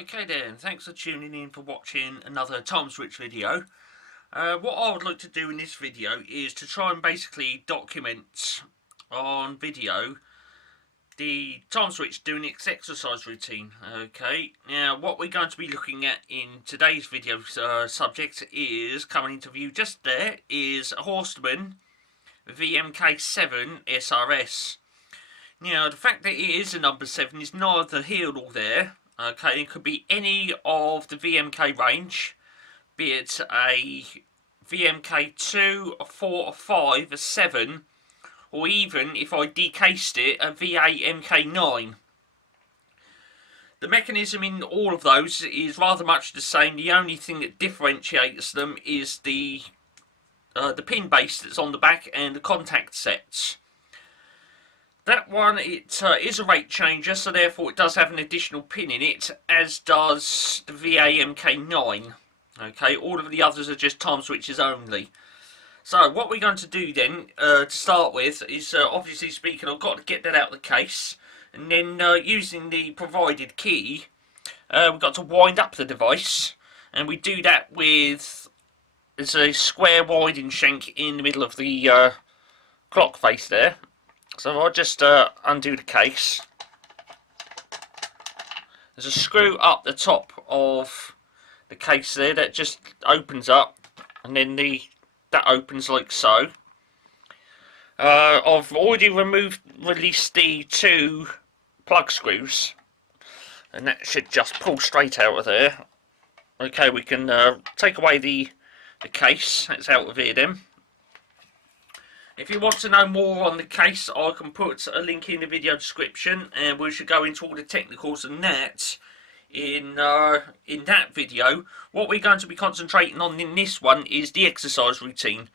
Okay then, thanks for tuning in for watching another Timeswitch video. What I would like to do in this video is to try and basically document on video the Timeswitch doing its exercise routine. Okay, now what we're going to be looking at in today's video subject is, coming into view just there, is a Horstmann Vmk 7 SRS. Now the fact that it is a number 7 is neither here nor there. Okay, it could be any of the VMK range, be it a VMK 2, a 4, a 5, a 7, or even, if I decased it, a Vmk 9. The mechanism in all of those is rather much the same. The only thing that differentiates them is the pin base that's on the back and the contact sets. That one, it is a rate changer, so therefore it does have an additional pin in it, as does the Vmk 9. Okay, all of the others are just time switches only. So what we're going to do then, to start with, is obviously speaking, I've got to get that out of the case, and then using the provided key, we've got to wind up the device, and we do that with, there's a square winding shank in the middle of the clock face there. So I'll just undo the case. There's a screw up the top of the case there that just opens up, and then that opens like so. I've already released the two plug screws, and that should just pull straight out of there. Okay, we can take away the case. That's out of here then. If you want to know more on the case, I can put a link in the video description, and we should go into all the technicals and that in that video. What we're going to be concentrating on in this one is the exercise routine.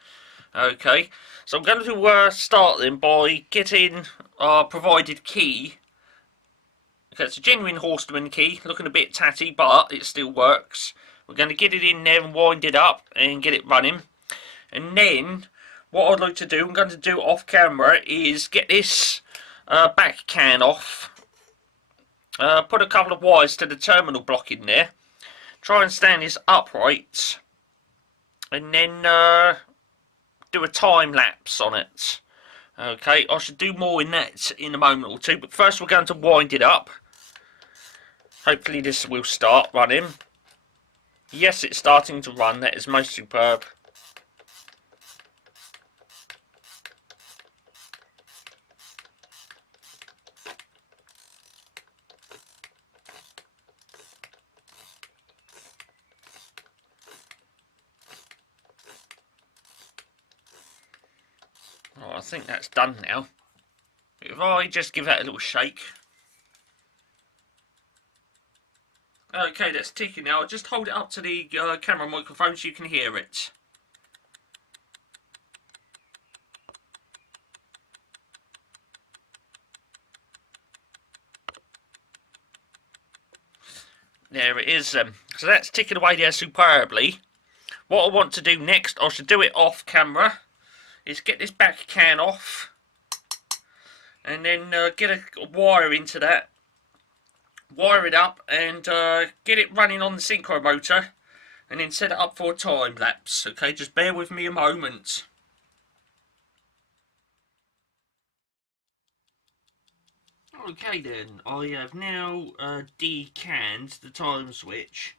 Okay, so I'm going to start then by getting our provided key. Okay, it's a genuine Horstmann key, looking a bit tatty, but it still works. We're going to get it in there and wind it up and get it running, and then what I'd like to do, I'm going to do off camera, is get this back can off, put a couple of wires to the terminal block in there, try and stand this upright, and then do a time lapse on it. Okay, I should do more in that in a moment or two, but first we're going to wind it up. Hopefully this will start running. Yes, it's starting to run. That is most superb. Oh, I think that's done now. If I just give that a little shake. Okay, that's ticking now. I'll just hold it up to the camera microphone so you can hear it. There it is. So that's ticking away there superbly. What I want to do next, I should do it off camera, is get this back can off, and then get a wire into that, wire it up, and get it running on the synchro motor, and then set it up for a time lapse. Okay, just bear with me a moment. Okay then, I have now decanned the time switch,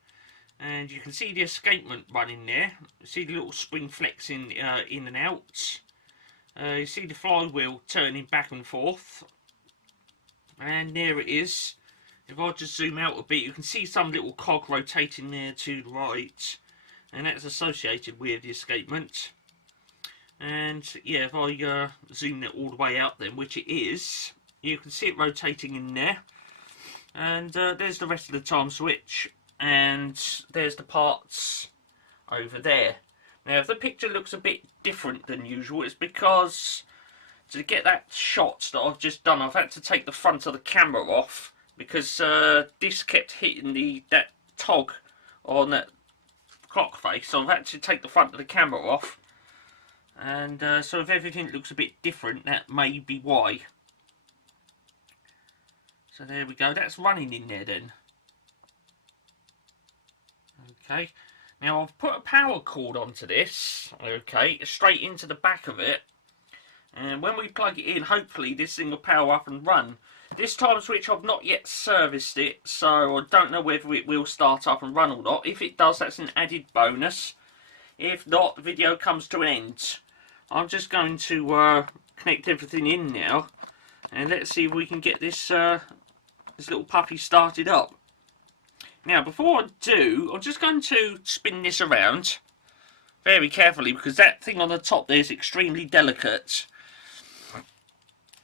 and you can see the escapement running there. You see the little spring flexing in and out. You see the flywheel turning back and forth, and there it is. If I just zoom out a bit, you can see some little cog rotating there to the right, and that's associated with the escapement. And yeah, if I zoom it all the way out then, which it is, you can see it rotating in there. And there's the rest of the time switch, and there's the parts over there. Now if the picture looks a bit different than usual, it's because to get that shot that I've just done, I've had to take the front of the camera off, because this kept hitting that tog on that clock face, so I've had to take the front of the camera off. And so if everything looks a bit different, that may be why. So there we go, that's running in there then. Okay, now I've put a power cord onto this, okay, straight into the back of it, and when we plug it in, hopefully this thing will power up and run. This time switch, I've not yet serviced it, so I don't know whether it will start up and run or not. If it does, that's an added bonus. If not, the video comes to an end. I'm just going to connect everything in now, and let's see if we can get this this little puppy started up. Now, before I do, I'm just going to spin this around very carefully because that thing on the top there is extremely delicate.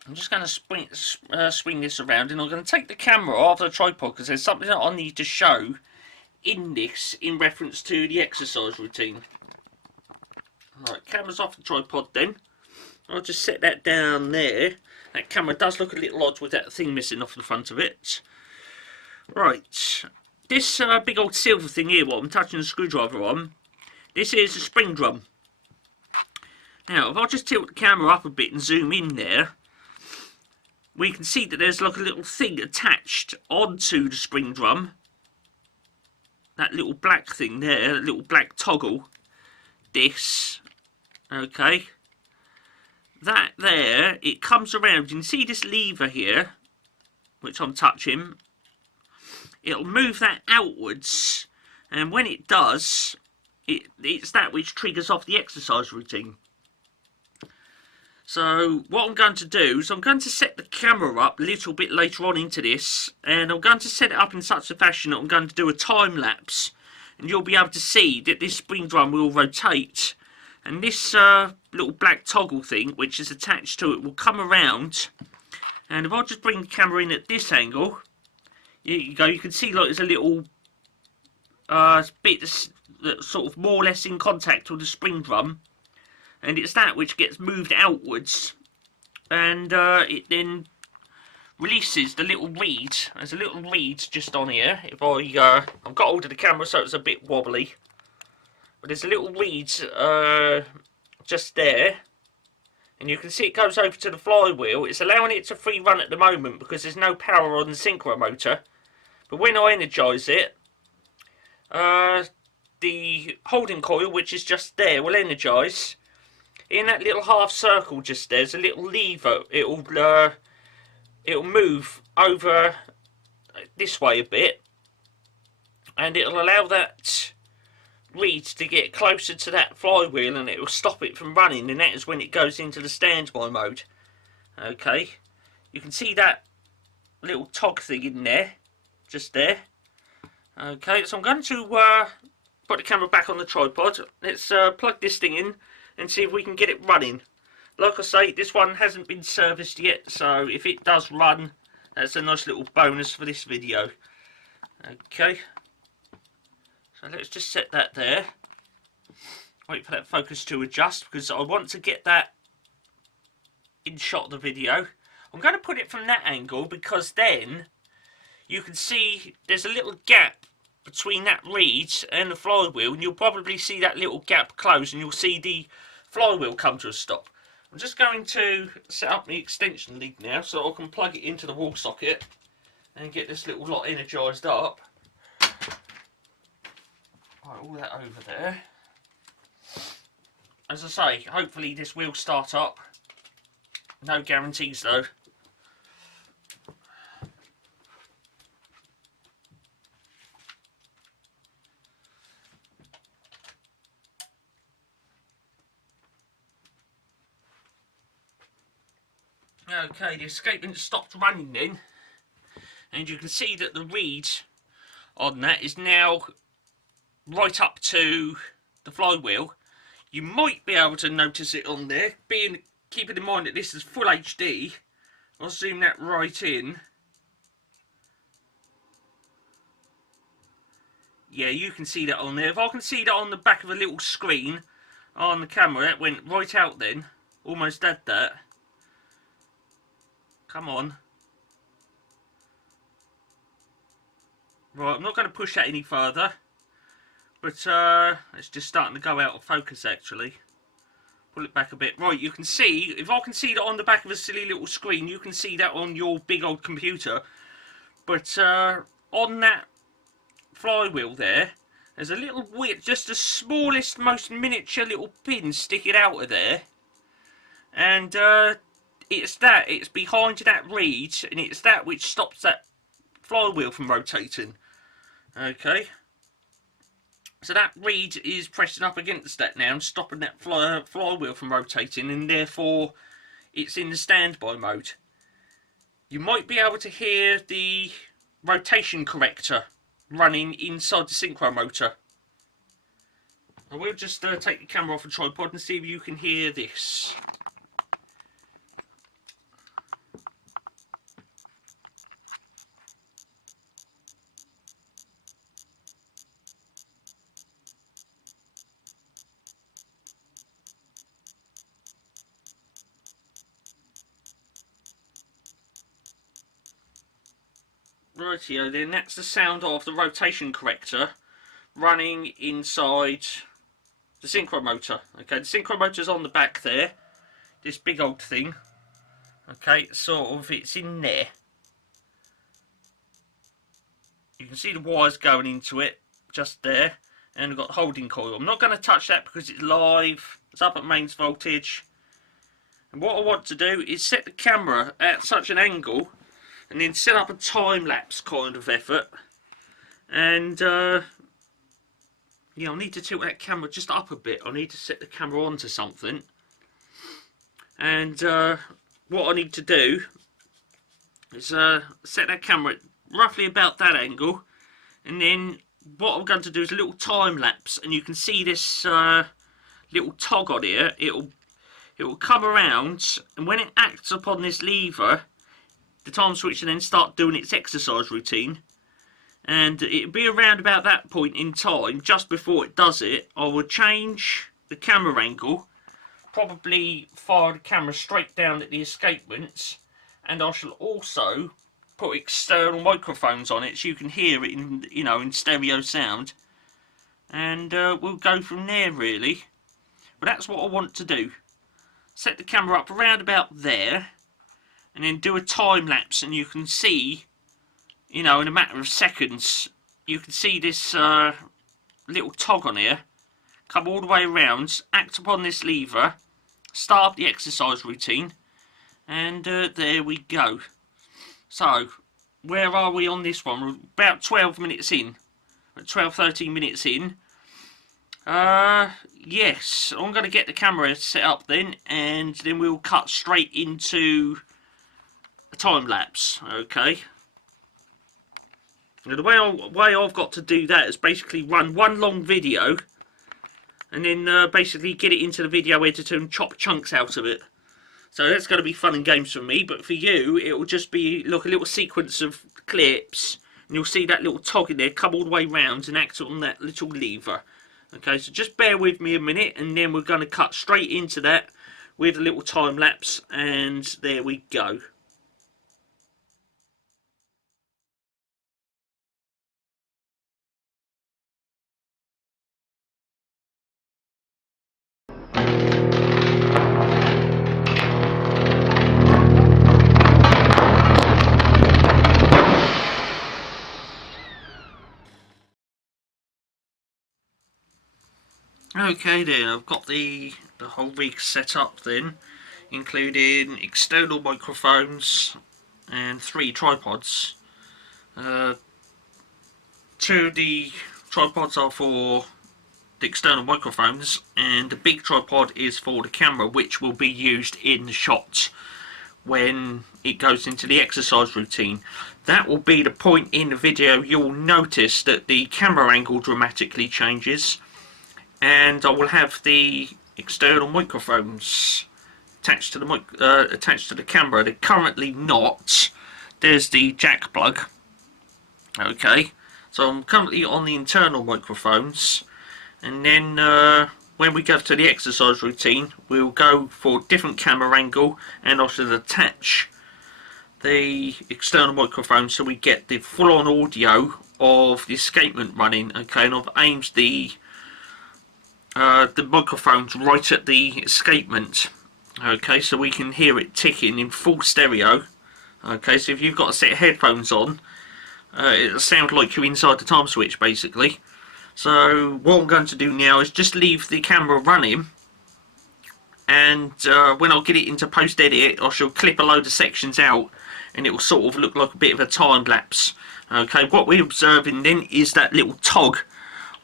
I'm just going to swing this around, and I'm going to take the camera off the tripod because there's something that I need to show in this in reference to the exercise routine. Right, camera's off the tripod then. I'll just set that down there. That camera does look a little odd with that thing missing off the front of it. Right. This big old silver thing here, what I'm touching the screwdriver on, this is a spring drum. Now, if I just tilt the camera up a bit and zoom in there, we can see that there's like a little thing attached onto the spring drum. That little black thing there, that little black toggle. This, okay. That there, it comes around. You can see this lever here, which I'm touching. It'll move that outwards, and when it does, it's that which triggers off the exercise routine. So what I'm going to do is I'm going to set the camera up a little bit later on into this, and I'm going to set it up in such a fashion that I'm going to do a time lapse, and you'll be able to see that this spring drum will rotate, and this little black toggle thing which is attached to it will come around, and if I just bring the camera in at this angle, here you go, you can see like there's a little bit that's sort of more or less in contact with the spring drum, and it's that which gets moved outwards, and it then releases the little reed. There's a little reed just on here. If I've got hold of the camera so it's a bit wobbly, but there's a little reed just there, and you can see it goes over to the flywheel. It's allowing it to free run at the moment because there's no power on the synchro motor. But when I energise it, the holding coil, which is just there, will energise. In that little half circle just there's a little lever. It'll move over this way a bit, and it'll allow that reed to get closer to that flywheel, and it will stop it from running, and that is when it goes into the standby mode. Okay, you can see that little tog thing in there, just there. Okay, so I'm going to put the camera back on the tripod. Let's plug this thing in and see if we can get it running. Like I say, this one hasn't been serviced yet, so if it does run, that's a nice little bonus for this video. Okay, so let's just set that there. Wait for that focus to adjust because I want to get that in shot of the video. I'm going to put it from that angle because then you can see there's a little gap between that reed and the flywheel, and you'll probably see that little gap close, and you'll see the flywheel come to a stop. I'm just going to set up the extension lead now so I can plug it into the wall socket and get this little lot energised up. Right, all that over there. As I say, hopefully this will start up. No guarantees though. Okay, the escapement stopped running then, and you can see that the reed on that is now right up to the flywheel. You might be able to notice it on there, keeping in mind that this is full HD. I'll zoom that right in. Yeah, you can see that on there. If I can see that on the back of a little screen on the camera, it went right out then. Almost had that. Come on. Right, I'm not going to push that any further. But it's just starting to go out of focus actually. Pull it back a bit. Right, you can see, if I can see that on the back of a silly little screen, you can see that on your big old computer. But on that flywheel there, There's a little weird, just the smallest, most miniature little pin sticking out of there. And it's behind that reed, and it's that which stops that flywheel from rotating. Okay. So that reed is pressing up against that now and stopping that flywheel from rotating, and therefore it's in the standby mode. You might be able to hear the rotation corrector running inside the synchro motor. I will just take the camera off the tripod and see if you can hear this. Rightio then, that's the sound of the rotation corrector running inside the synchro motor. Okay, the synchro motor's on the back there, this big old thing. Okay, it's in there. You can see the wires going into it, just there, and we've got the holding coil. I'm not going to touch that because it's live, it's up at mains voltage. And what I want to do is set the camera at such an angle, and then set up a time-lapse kind of effort. And yeah, I'll need to tilt that camera just up a bit. I need to set the camera onto something. And what I need to do is set that camera at roughly about that angle. And then what I'm going to do is a little time-lapse. And you can see this little tog on here. It will come around, and when it acts upon this lever, the time switch, and then start doing its exercise routine. And it'll be around about that point in time, just before it does it, I will change the camera angle, probably fire the camera straight down at the escapements, and I shall also put external microphones on it so you can hear it in, in stereo sound. And we'll go from there really. But that's what I want to do. Set the camera up around about there, and then do a time lapse, and you can see, in a matter of seconds, you can see this little tog on here come all the way around, act upon this lever, start the exercise routine, and there we go. So, where are we on this one? We're about 12 minutes in, 13 minutes in. Yes, I'm going to get the camera set up then, and then we'll cut straight into a time lapse. Okay. Now the way I've got to do that is basically run one long video, and then basically get it into the video editor and chop chunks out of it. So that's going to be fun and games for me, but for you it will just be, look, a little sequence of clips, and you'll see that little tog in there come all the way round and act on that little lever. Okay, so just bear with me a minute, and then we're going to cut straight into that with a little time lapse, and there we go. Okay then, I've got the whole rig set up then, including external microphones and 3 tripods. 2 of the tripods are for the external microphones, and the big tripod is for the camera, which will be used in the shot when it goes into the exercise routine. That will be the point in the video you'll notice that the camera angle dramatically changes. And I will have the external microphones attached to the camera. They're currently not. There's the jack plug. Okay, so I'm currently on the internal microphones, and then when we go to the exercise routine, we'll go for a different camera angle, and I should attach the external microphone so we get the full-on audio of the escapement running. Okay, and I've aimed the microphones right at the escapement, okay, so we can hear it ticking in full stereo. Okay, so if you've got a set of headphones on, it'll sound like you're inside the time switch basically. So what I'm going to do now is just leave the camera running, and when I get it into post edit, I shall clip a load of sections out, and it will sort of look like a bit of a time lapse. Okay, what we're observing then is that little tog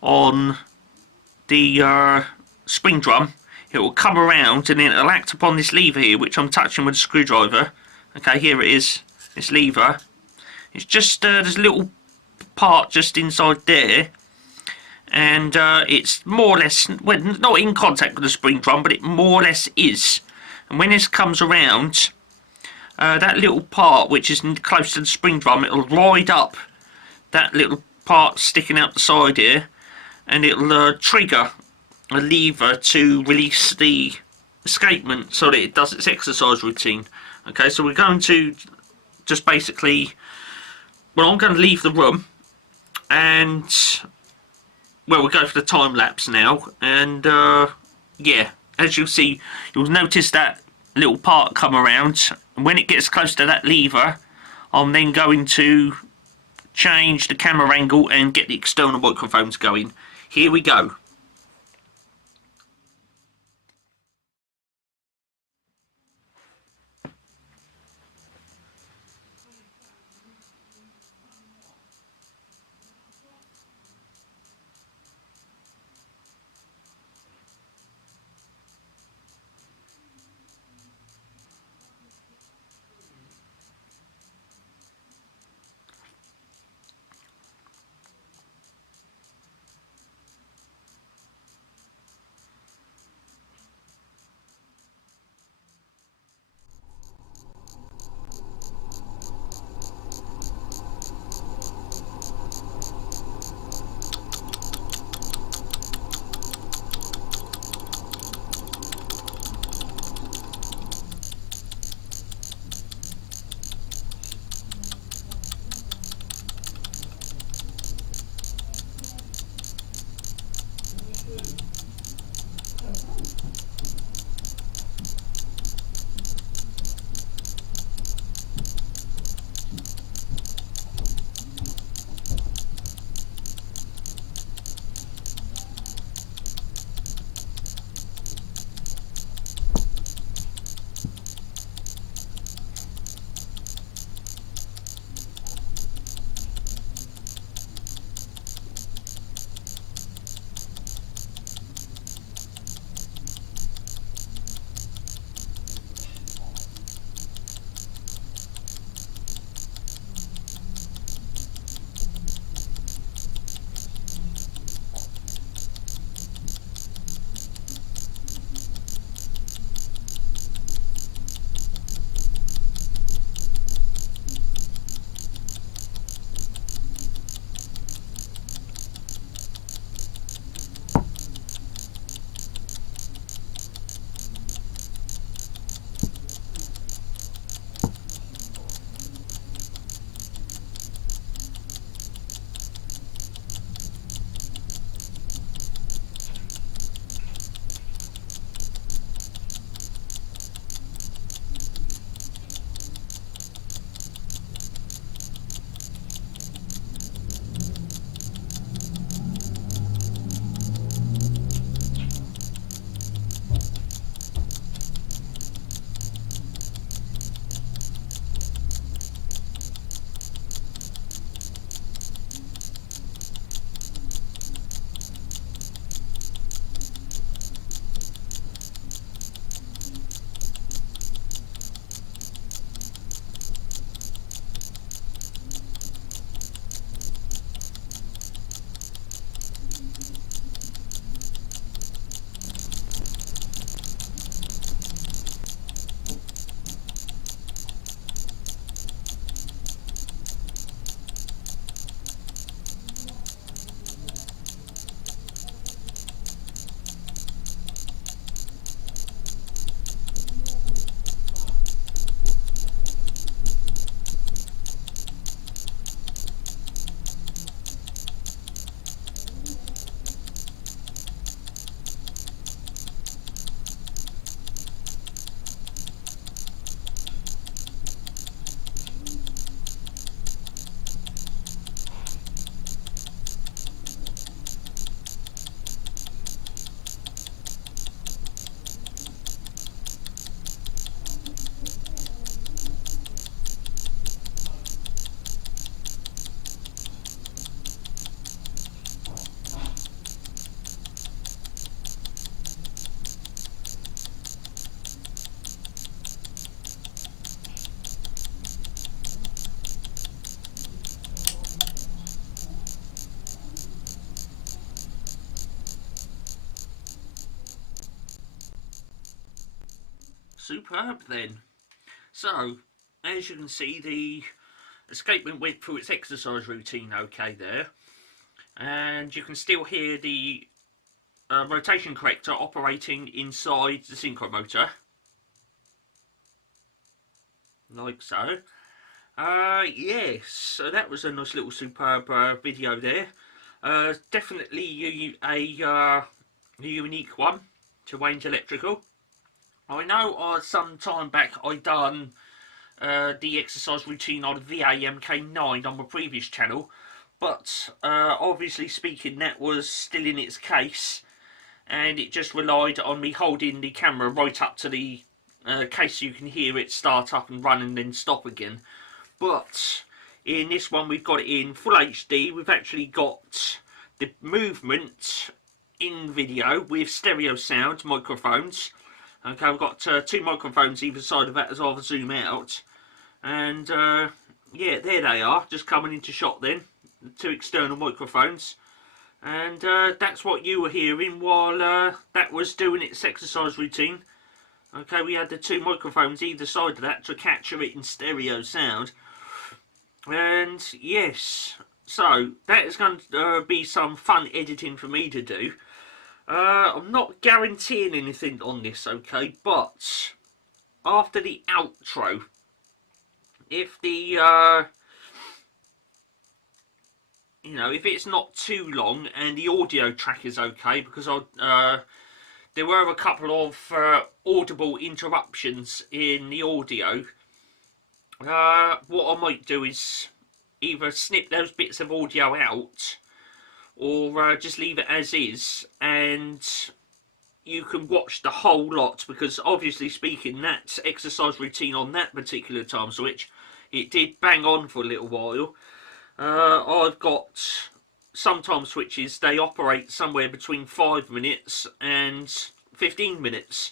on the spring drum. It will come around and then it'll act upon this lever here, which I'm touching with a screwdriver. Okay, here it is, this lever. It's just there's a little part just inside there, and it's more or less, well, not in contact with the spring drum, but it more or less is. And when this comes around, that little part which is close to the spring drum, it'll ride up that little part sticking out the side here, and it'll trigger a lever to release the escapement so that it does its exercise routine. Okay, so we're going to just basically, well, I'm going to leave the room, and well, we'll go for the time lapse now, and yeah, as you'll see, you'll notice that little part come around, and when it gets close to that lever, I'm then going to change the camera angle and get the external microphones going. Here we go. superb then. So, as you can see, the escapement went through its exercise routine okay there. And you can still hear the rotation corrector operating inside the synchro motor. Like so. Yes, so that was a nice little superb video there. Definitely a unique one to Wayne's Electrical. I know some time back I done the exercise routine on Vmk9 on my previous channel, but obviously speaking that was still in its case, and it just relied on me holding the camera right up to the case so you can hear it start up and run and then stop again. But in this one we've got it in full HD. We've actually got the movement in video with stereo sound microphones. Okay, I've got two microphones either side of that as I'll zoom out. And yeah, there they are, just coming into shot then. The two external microphones. And that's what you were hearing while that was doing its exercise routine. Okay, we had the two microphones either side of that to capture it in stereo sound. And yes, so that is going to be some fun editing for me to do. I'm not guaranteeing anything on this, okay, but after the outro, if the you know, if it's not too long and the audio track is okay, because there were a couple of audible interruptions in the audio. What I might do is either snip those bits of audio out, or just leave it as is, and you can watch the whole lot, because obviously speaking, that exercise routine on that particular time switch, it did bang on for a little while. I've got some time switches, they operate somewhere between 5 minutes and 15 minutes.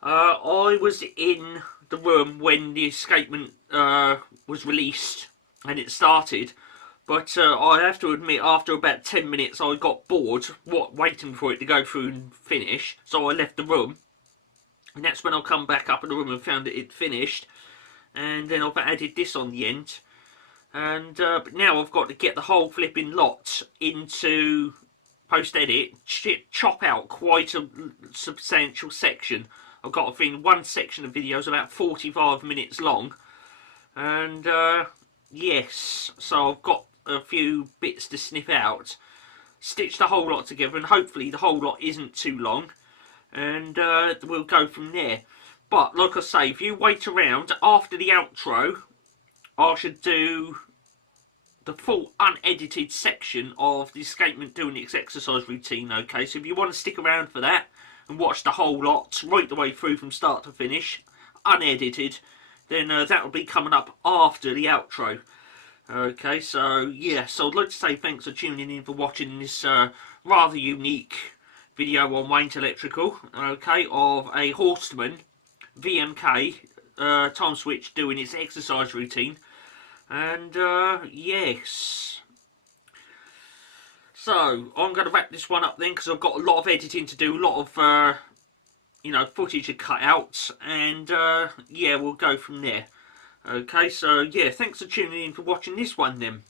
I was in the room when the escapement was released and it started, but I have to admit, after about 10 minutes I got bored waiting for it to go through and finish, so I left the room, and that's when I come back up in the room and found that it finished, and then I've added this on the end. And but now I've got to get the whole flipping lot into post-edit, chop out quite a substantial section. I've got, I think, one section of video is about 45 minutes long. And yes, so I've got a few bits to snip out, stitch the whole lot together, and hopefully the whole lot isn't too long. And we'll go from there. But like I say, if you wait around after the outro, I should do the full unedited section of the escapement doing its exercise routine, okay? So if you want to stick around for that and watch the whole lot right the way through from start to finish, unedited, then that will be coming up after the outro. Okay, so yeah, so I'd like to say thanks for tuning in, for watching this rather unique video on Wayne's Electrical, okay, of a Horstmann Vmk time switch doing its exercise routine. And yes, so I'm going to wrap this one up then, because I've got a lot of editing to do, a lot of you know, footage to cut out, and yeah, we'll go from there. Okay, so yeah, thanks for tuning in for watching this one then.